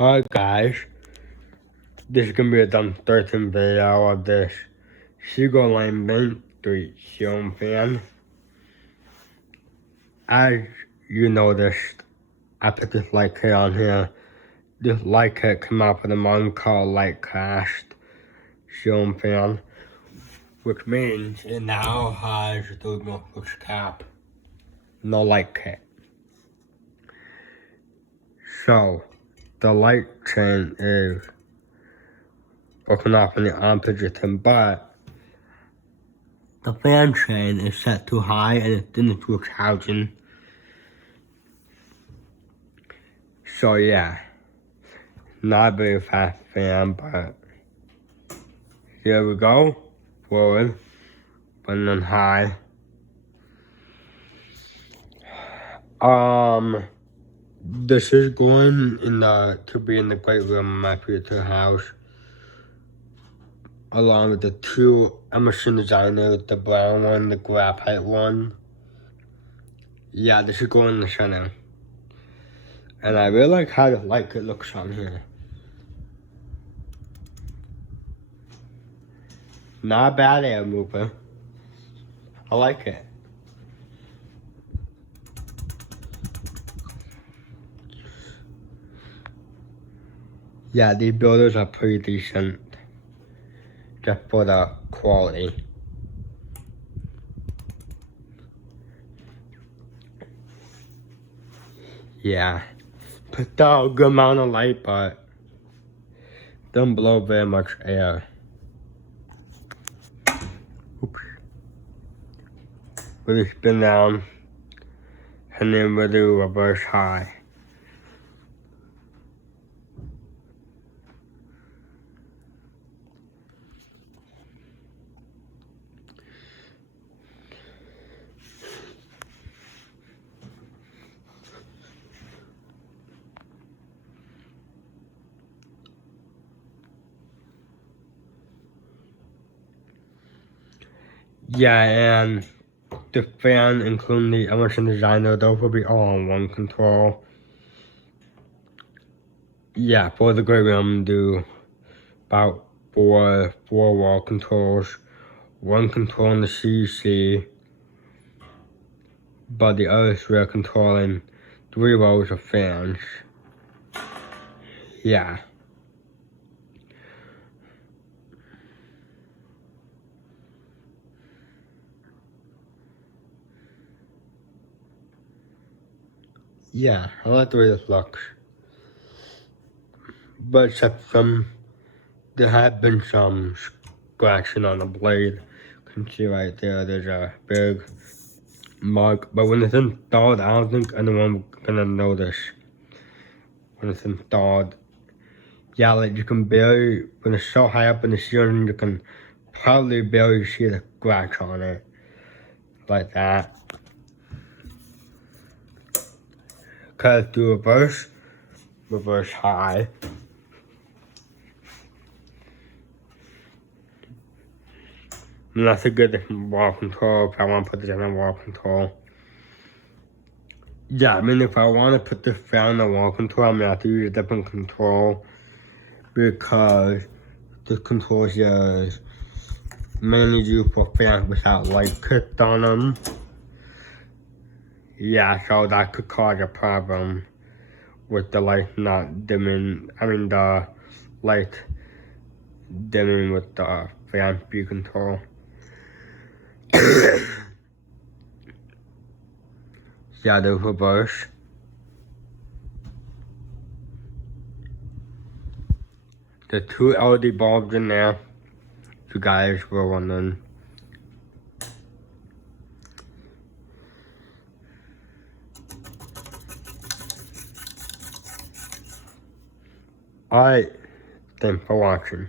Hi guys, this is gonna be a done 13 video of this Seagull line Main Street ceiling fan. As you noticed, I put this light kit on here. This light kit came out with a model called Light Cast ceiling fan, which means it now has the Norfolk cap, no light kit. So the light chain is broken off in the opposite, but the fan chain is set too high and it's in the switch housing. So yeah, not a very fast fan, but here we go. Forward, and then high. This is going to be in the great room of my future house, along with the two Emerson designers, the brown one, the graphite one. Yeah, this is going in the center. And I really like how the light kit looks on here. Not a bad air mover. I like it. Yeah, these builders are pretty decent, just for the quality. Yeah, put out a good amount of light, but don't blow very much air. Oops. Really spin down, and then we'll do reverse high. Yeah, and the fan, including the Emerson designer, those will be all on one control. Yeah, for the great room, do about four wall controls, one control in the CC, but the other three are controlling 3 rows of fans. Yeah. Yeah, I like the way this looks. But except there have been some scratching on the blade. You can see right there, there's a big mark. But when it's installed, I don't think anyone's gonna notice when it's installed. Yeah, like you can barely, when it's so high up in the ceiling, you can probably barely see the scratch on it. Like that. Cause do reverse high. And that's a good wall control if I want to put this in a wall control. Yeah, I mean if I want to put this fan in the wall control, I'm gonna have to use a different control, because this control here is mainly used for fans without light kits on them. Yeah, so that could cause a problem with the light not dimming. I mean the light dimming with the fan speed control. Yeah, the reverse. The 2 LED bulbs in there, if you guys were wondering. Alright, thanks for watching.